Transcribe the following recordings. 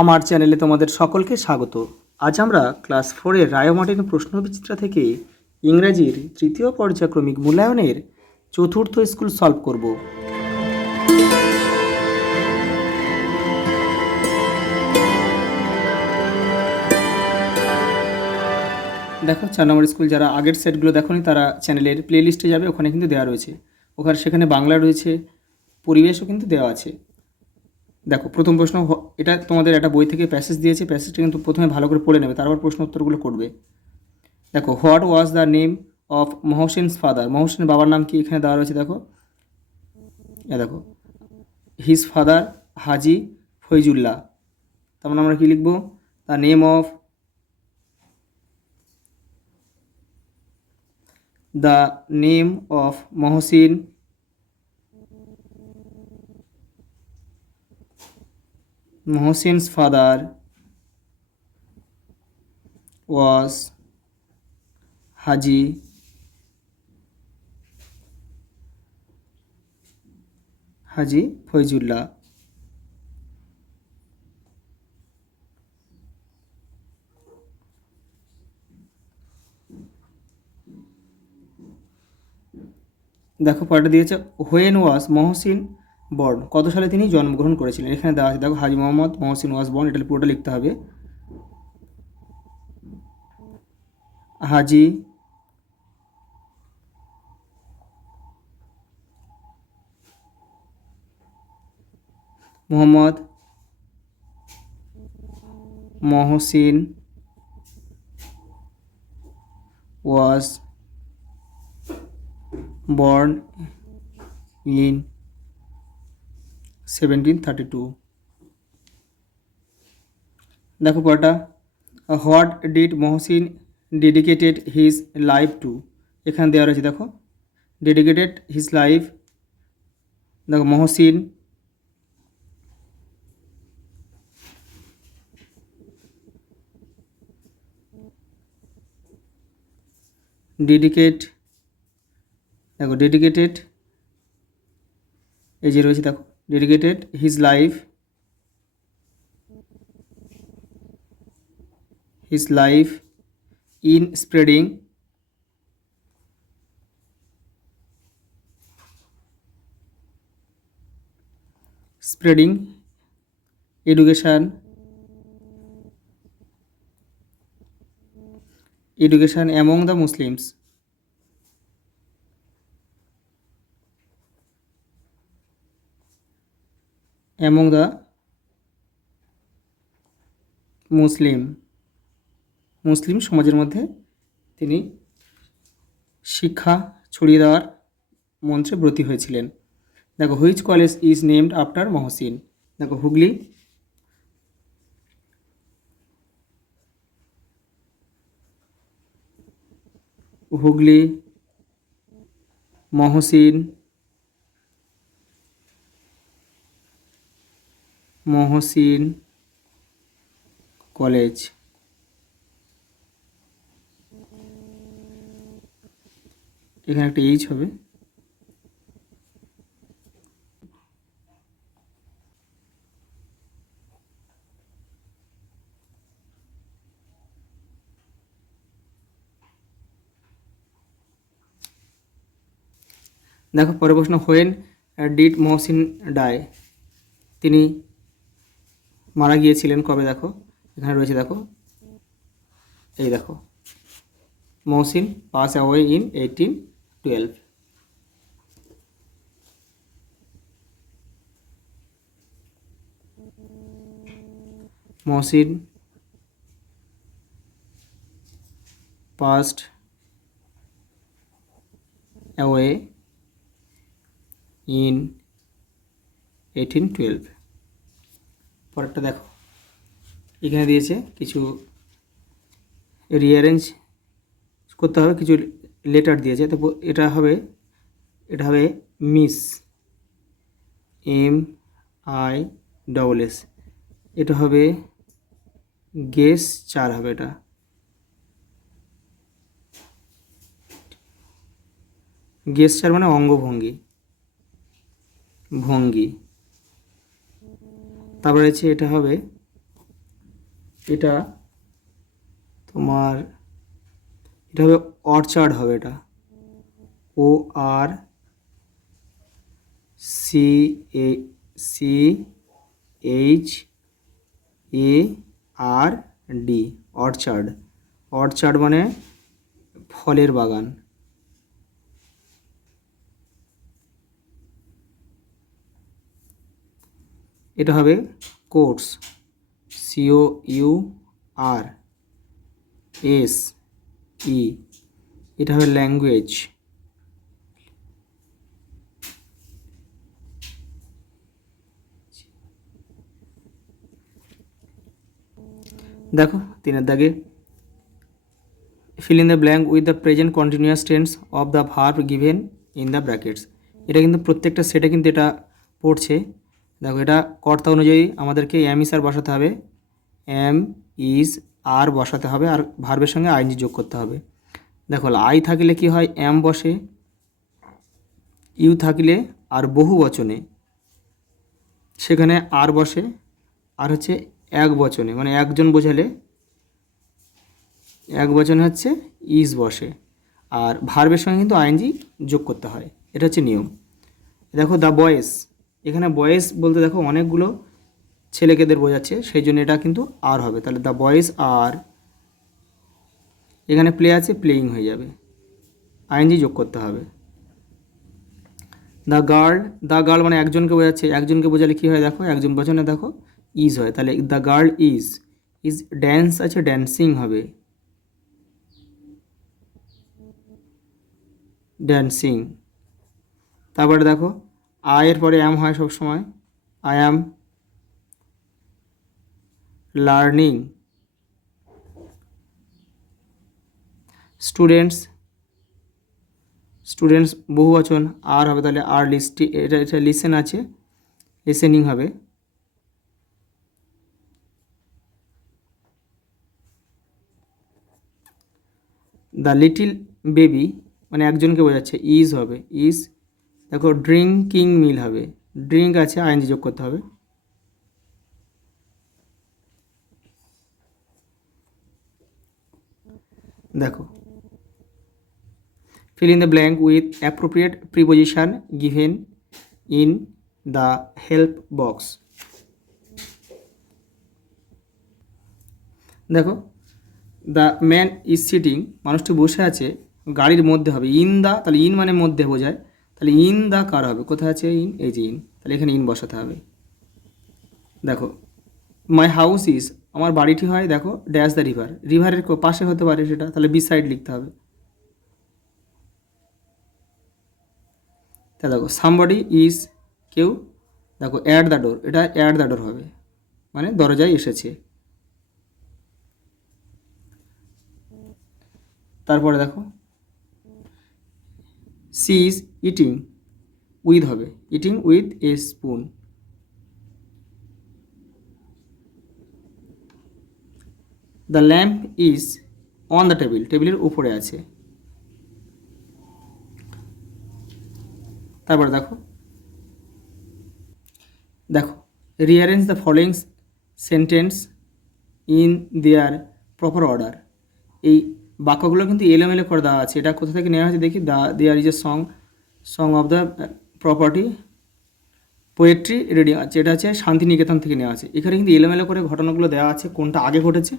আমার চ্যানেলে তোমাদের সকলকে স্বাগত। আজ আমরা ক্লাস 4-এর রায়োমার্টিন প্রশ্নবিচিত্রা থেকে ইংরেজির তৃতীয় পর্যায়ক্রমিক মূল্যায়নের চতুর্থ স্কুল সলভ করব। দেখো 4 নম্বর স্কুল যারা আগের সেটগুলো দেখোনি তারা চ্যানেলের প্লে লিস্টে যাবে, ওখানে কিন্তু দেওয়া রয়েছে। সেখানে বাংলা রয়েছে, পরিবেশও কিন্তু দেওয়া আছে। দেখো প্রথম প্রশ্ন, এটা তোমাদের একটা বই থেকে প্যাসেজ দিয়েছে, প্যাসেজটা কিন্তু প্রথমে ভালো করে পড়ে নেবে, তারপর প্রশ্ন উত্তরগুলো করবে। দেখো, what was the name of Mohsin's father, মহসিনের বাবার নাম কি এখানে দেওয়া রয়েছে। দেখো দেখো হিজ ফাদার হাজি ফৈজুল্লাহ, তার মানে আমরা কি লিখব, the name of Mohsin Mohsin's father was Haji Fazullah. দেখো পরেরটা দিয়েছে, হোয়েন ওয়াজ মহসিন বর্ন, কত সালে তিনি জন্মগ্রহণ করেছিলেন। এখানে দেওয়া আছে, দেখো হাজি মোহাম্মদ মহসিন ওয়াজ বর্ন, এটা পুরোটা লিখতে হবে। Haji Mohammad Mohsin was born in 1732. দেখো পরটা, what did Mohsin dedicated his life to, এখানে দেওয়া রয়েছে। দেখো ডেডিকেটেড হিজ লাইফ, দেখো মহসিন ডেডিকেটেড এই যে রয়েছে, দেখো dedicated his life in spreading education among the Muslims. মুসলিম সমাজের মধ্যে তিনি শিক্ষা ছড়িয়ে দেওয়ার মন্ত্রে ব্রতী হয়েছিলেন। দেখো which college is named after Mohsin, দেখো হুগলি মহসিন কলেজ, এখানে একটা এইচ হবে। দেখো পরের প্রশ্ন, হোয়েন ডিড মহসিন ডাই, তিনি মারা গিয়েছিলেন কবে। দেখো এখানে রয়েছে, দেখো এই দেখো Mohsin pass away in 1812। Mohsin passed away in 1812। পরেরটা দেখো, এখানে দিয়েছে কিছু রিঅ্যারেঞ্জ করতে হবে, কিছু লেটার দিয়েছে। তো এটা হবে মিস, MISS, এটা হবে গেস 4 হবে, এটা গেস্টার মানে অঙ্গভঙ্গি, ভঙ্গি। তারপরে আছে এটা হবে এটা তোমার এটা হবে অর্চার্ড হবে, এটা ORCHARD, অর্চার্ড। অর্চার্ড মানে ফলের বাগান। এটা হবে কোর্স, COURSE। এটা হবে ল্যাঙ্গুয়েজ। দেখো 3 দাগে fill in the blank with the present continuous tense of the verb given in the brackets। এটা কিন্তু প্রত্যেকটা সেটে কিন্তু এটা পড়ছে। দেখো এটা কর্তা অনুযায়ী আমাদেরকে এম ইস আর বসাতে হবে, এম ইজ আর বসাতে হবে, আর ভার্বের সঙ্গে আইএনজি যোগ করতে হবে। দেখো আই থাকলে কি হয়, এম বসে, ইউ থাকলে আর বহু বচনে সেখানে আর বসে, আর হচ্ছে এক বচনে মানে একজন বোঝালে এক বচনে হচ্ছে ইজ বসে, আর ভার্বের সঙ্গে কিন্তু আইএনজি যোগ করতে হয়। এটা হচ্ছে নিয়ম। দেখো দ্য বয়েজ, এখানে বয়েজ বলতে দেখো অনেকগুলো ছেলেকেদের বোঝাচ্ছে, সেই জন্য এটা কিন্তু আর হবে। তাহলে দ্য বয়েজ আর, এখানে প্লে আছে, প্লেয়িং হয়ে যাবে, আইএনজি যোগ করতে হবে। দ্য গার্ল মানে একজনকে বোঝাচ্ছে, একজনকে বোঝালে কী হয় দেখো, একজন বচনে দেখো ইজ হয়, তাহলে দ্য গার্ল ইজ ড্যান্স আছে, ড্যান্সিং হবে, ড্যান্সিং। তারপরে দেখো আয়ের পরে অ্যাম হয় সবসময়, আই অ্যাম লার্নিং। স্টুডেন্টস বহু বচন, আর হবে, তাহলে আর এটা লিসেন আছে, লিসেনিং হবে। দ্য লিটিল বেবি মানে একজনকে বোঝাচ্ছে, ইজ হবে, ইজ। দেখো ড্রিঙ্কিং মিল হবে, ড্রিঙ্ক আছে, আইএনজি যোগ করতে হবে। দেখো fill in the blank with appropriate preposition given in the help box। দেখো দ্য ম্যান ইজ সিটিং, মানুষটি বসে আছে গাড়ির মধ্যে হবে, ইন দ্য, তাহলে ইন মানে মধ্যে বোঝায়, তাহলে ইন দ্য কার হবে, কোথায় আছে ইন, এই যে ইন, তাহলে এখানে ইন বসাতে হবে। দেখো মাই হাউস ইজ, আমার বাড়িটি হয় দেখো ড্যাশ দ্য রিভার, রিভারের পাশে হতে পারে সেটা, তাহলে বি সাইড লিখতে হবে। তা দেখো সামবডি ইজ, কেউ, দেখো অ্যাট দ্য ডোর, এটা অ্যাট দ্য ডোর হবে, মানে দরজায় এসেছে। তারপরে দেখো সি ইজ ইটিং, উইথ হবে, eating with a spoon. The lamp is on the table, টেবিলের উপরে আছে। তারপরে দেখো rearrange the following sentence in their proper order. এই বাক্যগুলো কিন্তু এলোমেলো করে দেওয়া আছে, এটা কোথা থেকে নেওয়া হয়েছে দেখি, there is a song of the property poetry reading আছে, এটা আছে শান্তিনিকেতন থেকে নেওয়া আছে। এখানে কিন্তু এলোমেলো করে ঘটনাগুলো দেওয়া আছে, কোনটা আগে ঘটেছে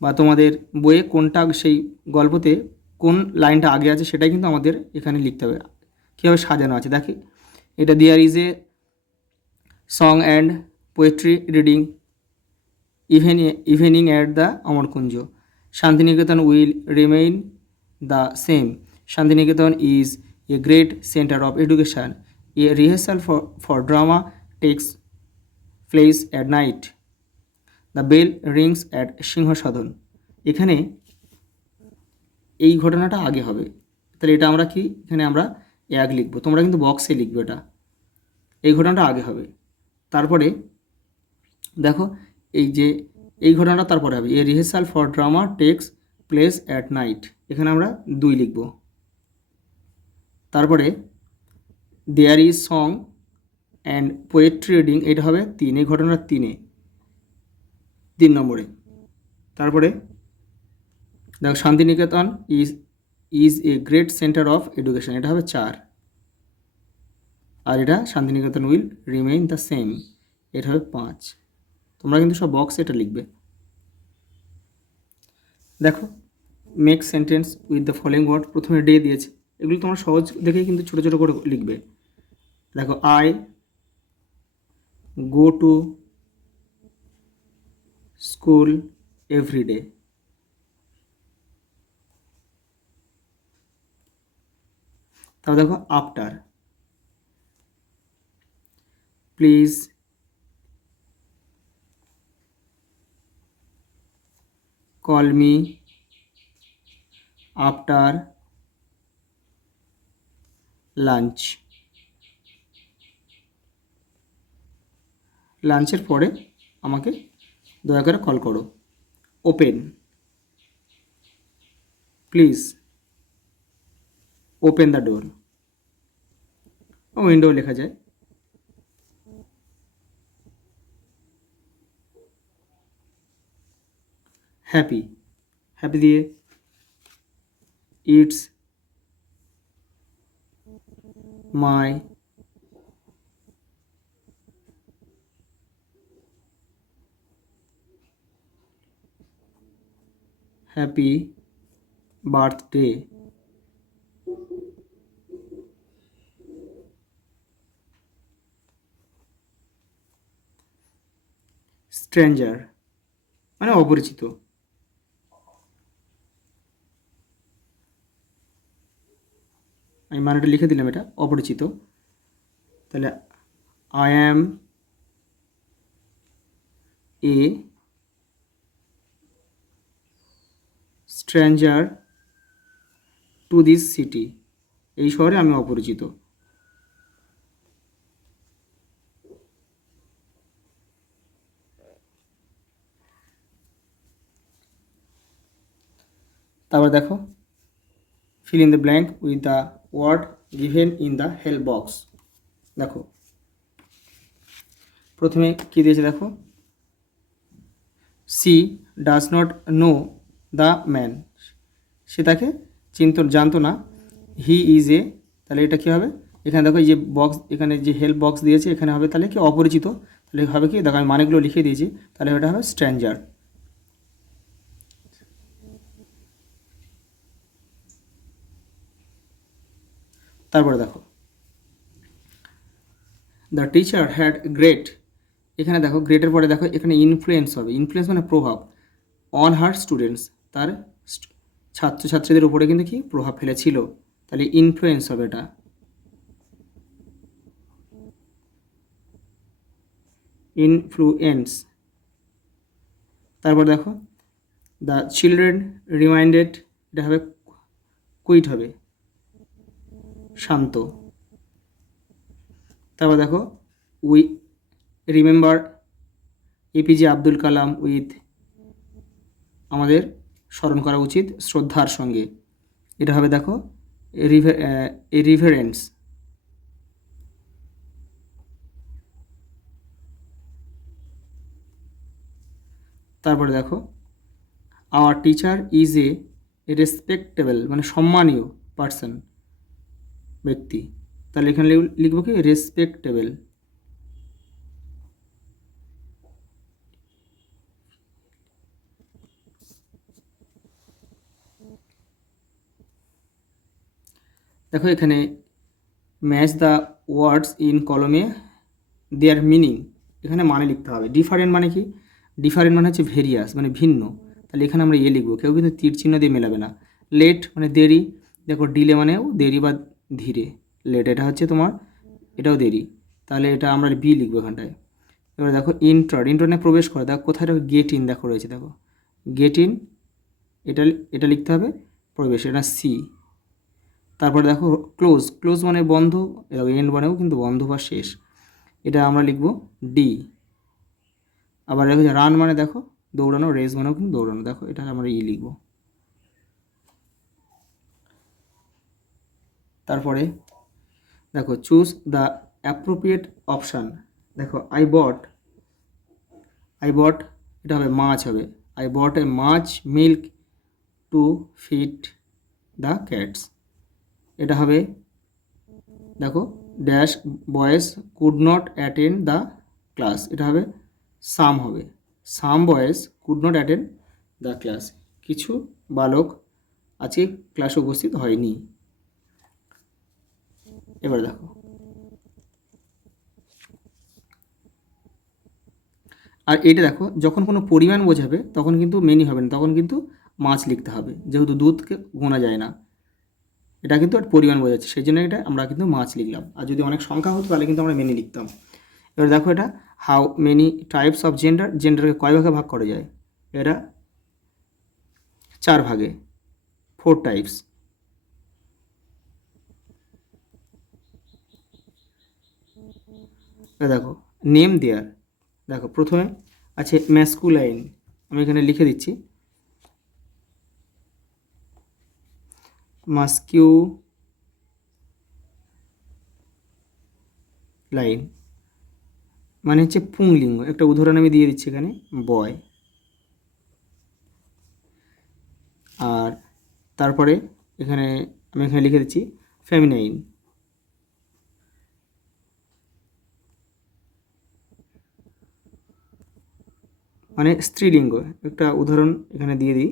বা তোমাদের বইয়ে কোনটা, সেই গল্পতে কোন লাইনটা আগে আছে সেটাই কিন্তু আমাদের এখানে লিখতে হবে, কীভাবে সাজানো আছে। দেখি এটা there is a song and poetry reading evening at the Amarkunja, Santiniketan will remain the same, Santiniketan is a great centre of education, a rehearsal for drama takes place at night, the bell rings at Singhasadan. এখানে এই ঘটনাটা আগে হবে, তাহলে এটা আমরা কি, এখানে আমরা এক লিখবো, তোমরা কিন্তু বক্সে লিখবে, এটা এই ঘটনাটা আগে হবে। তারপরে দেখো এই ঘটনাটা তারপরে হবে, a rehearsal for drama takes place at night, এখানে আমরা 2 লিখব। তারপরে there is song and poetry reading, এটা হবে 3, এই ঘটনাটা 3 নম্বরে। তারপরে দেখো Santiniketan is a great centre of education, এটা হবে 4। আর এটা Santiniketan will remain the same, এটা হবে 5। তোমরা কিন্তু সব বক্সে এটা লিখবে। দেখো make sentence with the following word, প্রথমে ডে দিয়েছে, এগুলো তোমরা সহজ দেখেই কিন্তু ছোটো ছোটো করে লিখবে। দেখো I go to school every day. তারপর দেখো after, please call me after lunch, লাঞ্চের পরে আমাকে দয়া করে কল করো। Open, please open the door, window লেখা যায়। হ্যাপি, হ্যাপি দিয়ে it's my happy birthday, stranger মানে অপরিচিত, আমি মানেটা লিখে দিলাম, এটা অপরিচিত। তাহলে I am a stranger to this city, এই শহরে আমি অপরিচিত। তারপর দেখো fill in the blank with the word given in the help box. দেখো প্রথমে কী দিয়েছে দেখো, she does not know the man, সে তাকে জানতো না। হি ইজ এ, তাহলে এটা কী হবে, এখানে দেখো এই যে বক্স, এখানে যে হেল্প বক্স দিয়েছে এখানে হবে তাহলে কি অপরিচিত, তাহলে হবে কি দেখো আমি মানেগুলো লিখে দিয়েছি, তাহলে ওটা হবে স্ট্রেঞ্জার। তারপরে দেখো দ্য টিচার হ্যাড গ্রেট, এখানে দেখো গ্রেটের পরে দেখো এখানে ইনফ্লুয়েন্স হবে, ইনফ্লুয়েন্স মানে প্রভাব, অন হার স্টুডেন্টস, তার ছাত্রছাত্রীদের উপরে কিন্তু কি প্রভাব ফেলেছিল, তাহলে ইনফ্লুয়েন্স হবে এটা। ইনফ্লুয়েন্স। তারপর দেখো দ্য চিলড্রেন রিমাইন্ডেড, এটা হবে কুইট হবে, শান্ত। তারপর দেখো we remember APJ Abdul Kalam with, আমাদের স্মরণ করা উচিত শ্রদ্ধার সঙ্গে, এটা হবে দেখো রিভারেন্স। তারপরে দেখো our teacher is a respectable মানে সম্মানীয় পার্সন, ব্যক্তি, তাহলে এখানে লিখবো কি রেসপেক্টেবল। দেখো এখানে ম্যাচ দ্য ওয়ার্ডস ইন কলমে দেয়ার মিনিং, এখানে মানে লিখতে হবে। ডিফারেন্ট মানে কি, ডিফারেন্ট মানে হচ্ছে ভেরিয়াস মানে ভিন্ন, তাহলে এখানে আমরা লিখবো, কেউ কিন্তু তীর চিহ্ন দিয়ে মেলাবে না। লেট মানে দেরি, দেখো ডিলে মানেও দেরি বা ধীরে, লেট এটা হচ্ছে তোমার এটাও দেরি, তাহলে এটা আমরা বি লিখবো এখানটায়। এবার দেখো ইন্টার, ইন্টারনে প্রবেশ করে, দেখো কোথায় দেখো গেট ইন দেখো রয়েছে, দেখো গেট ইন, এটা এটা লিখতে হবে প্রবেশ, এটা সি। তারপরে দেখো ক্লোজ, ক্লোজ মানে বন্ধ, দেখো এন্ড মানেও কিন্তু বন্ধ বা শেষ, এটা আমরা লিখব ডি। আবার দেখো রান মানে দেখো দৌড়ানো, রেস মানেও কিন্তু দৌড়ানো, দেখো এটা আমরা ই লিখব। তারপরে দেখো চুজ দ্য অ্যাপ্রোপ্রিয়েট অপশান, দেখো আই বট, এটা হবে মাছ হবে, আই বট এ মাছ milk to feed the cats. এটা হবে, দেখো, dash boys could not attend the class. এটা হবে সাম হবে, some boys could not attend the class. কিছু বালক আজকে ক্লাসে উপস্থিত হয়নি। এবার দেখো, আর এটা দেখো, যখন কোনো পরিমাণ বোঝাবে তখন কিন্তু মেনি হবে না, তখন কিন্তু মাছ লিখতে হবে, যেহেতু দুধকে গোনা যায় না। এটা কিন্তু একটা পরিমাণ বোঝাচ্ছে, সেই জন্য এটা আমরা কিন্তু মাছ লিখলাম। আর যদি অনেক সংখ্যা হতো তাহলে কিন্তু আমরা মেনি লিখতাম। এবার দেখো, এটা how many types of gender, জেন্ডারকে কয় ভাগে ভাগ করা যায়? এটা 4 ভাগে, 4 টাইপস। দেখো নেম দেয়ার, দেখো প্রথমে আছে ম্যাসকুলাইন, আমি এখানে লিখে দিচ্ছি মাস্কিউলাইন, মানে হচ্ছে পুংলিঙ্গ। একটা উদাহরণ আমি দিয়ে দিচ্ছি এখানে, বয়। আর তারপরে এখানে আমি এখানে লিখে দিচ্ছি ফেমিনাইন, মানে স্ত্রীলিঙ্গ। একটা উদাহরণ এখানে দিয়ে দিই,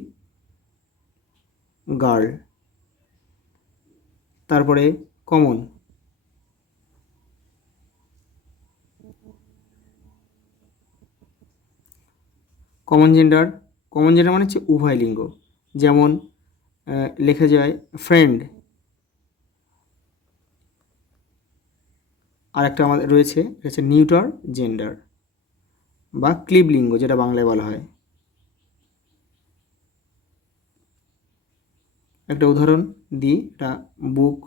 গার্ল। তারপরে common, common gender. Common gender মানে হচ্ছে উভয় লিঙ্গ, যেমন লেখা যায় ফ্রেন্ড। আর একটা আমাদের রয়েছে, এটা হচ্ছে নিউটার জেন্ডার বা ক্লিবলিঙ্গ, যেটা বাংলায় বলা হয়। একটা উদাহরণ দিই, এটা বুক,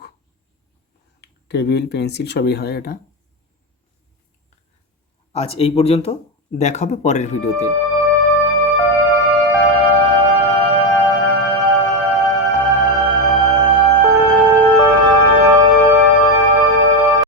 টেবিল, পেন্সিল সবই হয় এটা। আজ এই পর্যন্ত, দেখা হবে পরের ভিডিওতে।